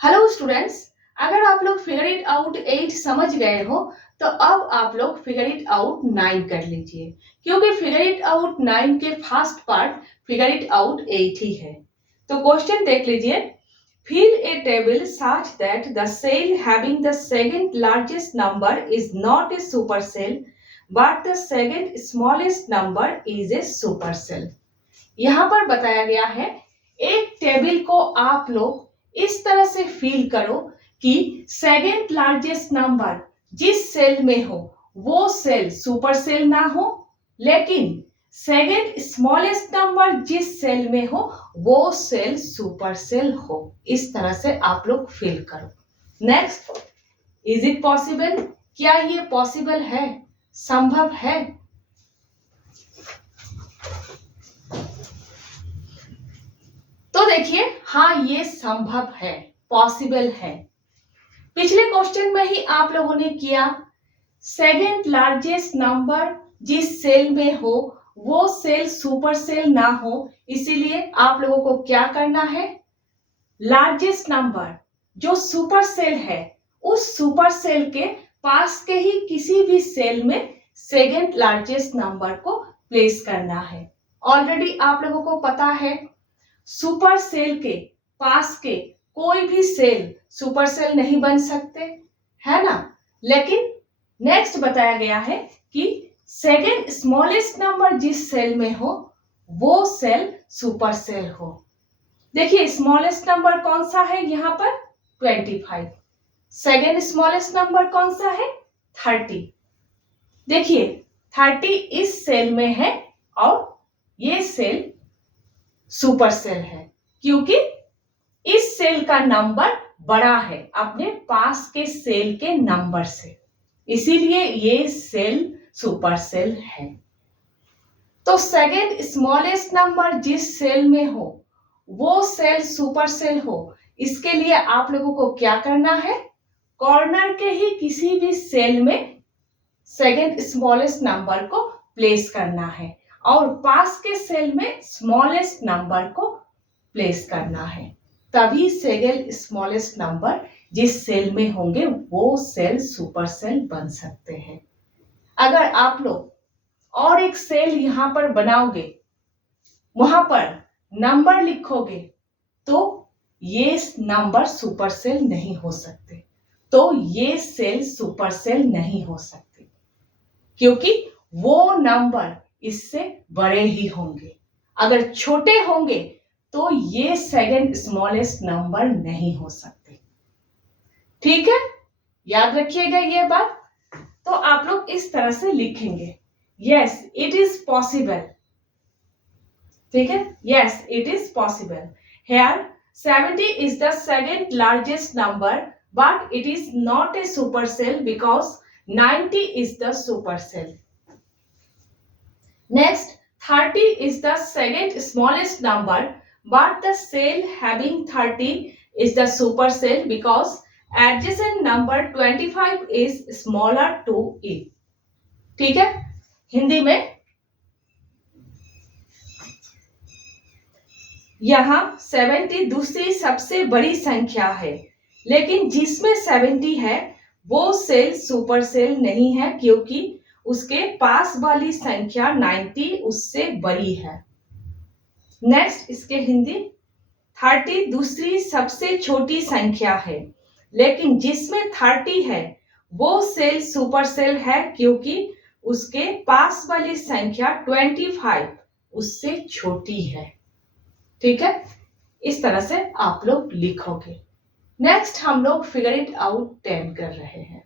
Hello students, अगर आप लोग फिगर इट आउट 8 समझ गए हो तो अब आप लोग फिगर इट आउट 9 कर लीजिए, क्योंकि फिगर इट आउट 9 के first part figure it out 8 ही है। तो क्वेश्चन देख लीजिए। Fill a table such that the cell having the second largest number is not a super cell but the second smallest number is a super cell. यहाँ पर बताया गया है, एक टेबल को आप लोग इस तरह से फील करो कि सेकंड लार्जेस्ट नंबर जिस सेल में हो वो सेल सुपर सेल ना हो, लेकिन सेकंड स्मॉलेस्ट नंबर जिस सेल में हो वो सेल सुपर सेल हो। इस तरह से आप लोग फील करो। Next, is it possible? क्या ये पॉसिबल है, संभव है? तो देखिए, हाँ ये संभव है, पॉसिबल है। पिछले क्वेश्चन में ही आप लोगों ने किया, सेकंड लार्जेस्ट नंबर जिस सेल में हो वो सेल सुपर सेल ना हो, इसीलिए आप लोगों को क्या करना है, लार्जेस्ट नंबर जो सुपर सेल है उस सुपर सेल के पास के ही किसी भी सेल में सेकंड लार्जेस्ट नंबर को प्लेस करना है। ऑलरेडी आप लोगों को पता है, सुपर सेल के पास के कोई भी सेल सुपर सेल नहीं बन सकते, है ना। लेकिन नेक्स्ट बताया गया है कि सेकंड स्मॉलेस्ट नंबर जिस सेल में हो वो सेल सुपर सेल हो। देखिए, स्मॉलेस्ट नंबर कौन सा है यहाँ पर, 25। सेकंड स्मॉलेस्ट नंबर कौन सा है, 30। देखिए, 30 इस सेल में है और ये सेल सुपर सेल है, क्योंकि इस सेल का नंबर बड़ा है अपने पास के सेल के नंबर से, इसीलिए ये सेल सुपर सेल है। तो सेकंड स्मॉलेस्ट नंबर जिस सेल में हो वो सेल सुपर सेल हो, इसके लिए आप लोगों को क्या करना है, कॉर्नर के ही किसी भी सेल में सेकंड स्मॉलेस्ट नंबर को प्लेस करना है और पास के सेल में स्मॉलेस्ट नंबर को प्लेस करना है, तभी सेकंड स्मॉलेस्ट नंबर जिस सेल में होंगे वो सेल सुपर सेल बन सकते हैं। अगर आप लोग और एक सेल यहां पर बनाओगे, वहां पर नंबर लिखोगे, तो ये नंबर सुपर सेल नहीं हो सकते, तो ये सेल सुपर सेल नहीं हो सकते, क्योंकि वो नंबर इससे बड़े ही होंगे। अगर छोटे होंगे तो ये सेकंड स्मॉलेस्ट नंबर नहीं हो सकते। ठीक है, याद रखिएगा ये बात। तो आप लोग इस तरह से लिखेंगे, यस इट इज पॉसिबल। ठीक है, yes it is possible. Here 70 is the second largest number but it is not a super cell because 90 is the super cell. Next, 30 is the second smallest number, but the cell having 30 is the super cell because adjacent number 25 is smaller to it. ठीक है, हिंदी में यहाँ 70 दूसरी सबसे बड़ी संख्या है, लेकिन जिसमें 70 है वो सेल सुपर सेल नहीं है, क्योंकि उसके पास वाली संख्या 90 उससे बड़ी है। नेक्स्ट, इसके हिंदी, 30 दूसरी सबसे छोटी संख्या है, लेकिन जिसमें 30 है वो सेल सुपर सेल है, क्योंकि उसके पास वाली संख्या 25 उससे छोटी है। ठीक है, इस तरह से आप लोग लिखोगे। नेक्स्ट हम लोग फिगर इट आउट 10 कर रहे हैं।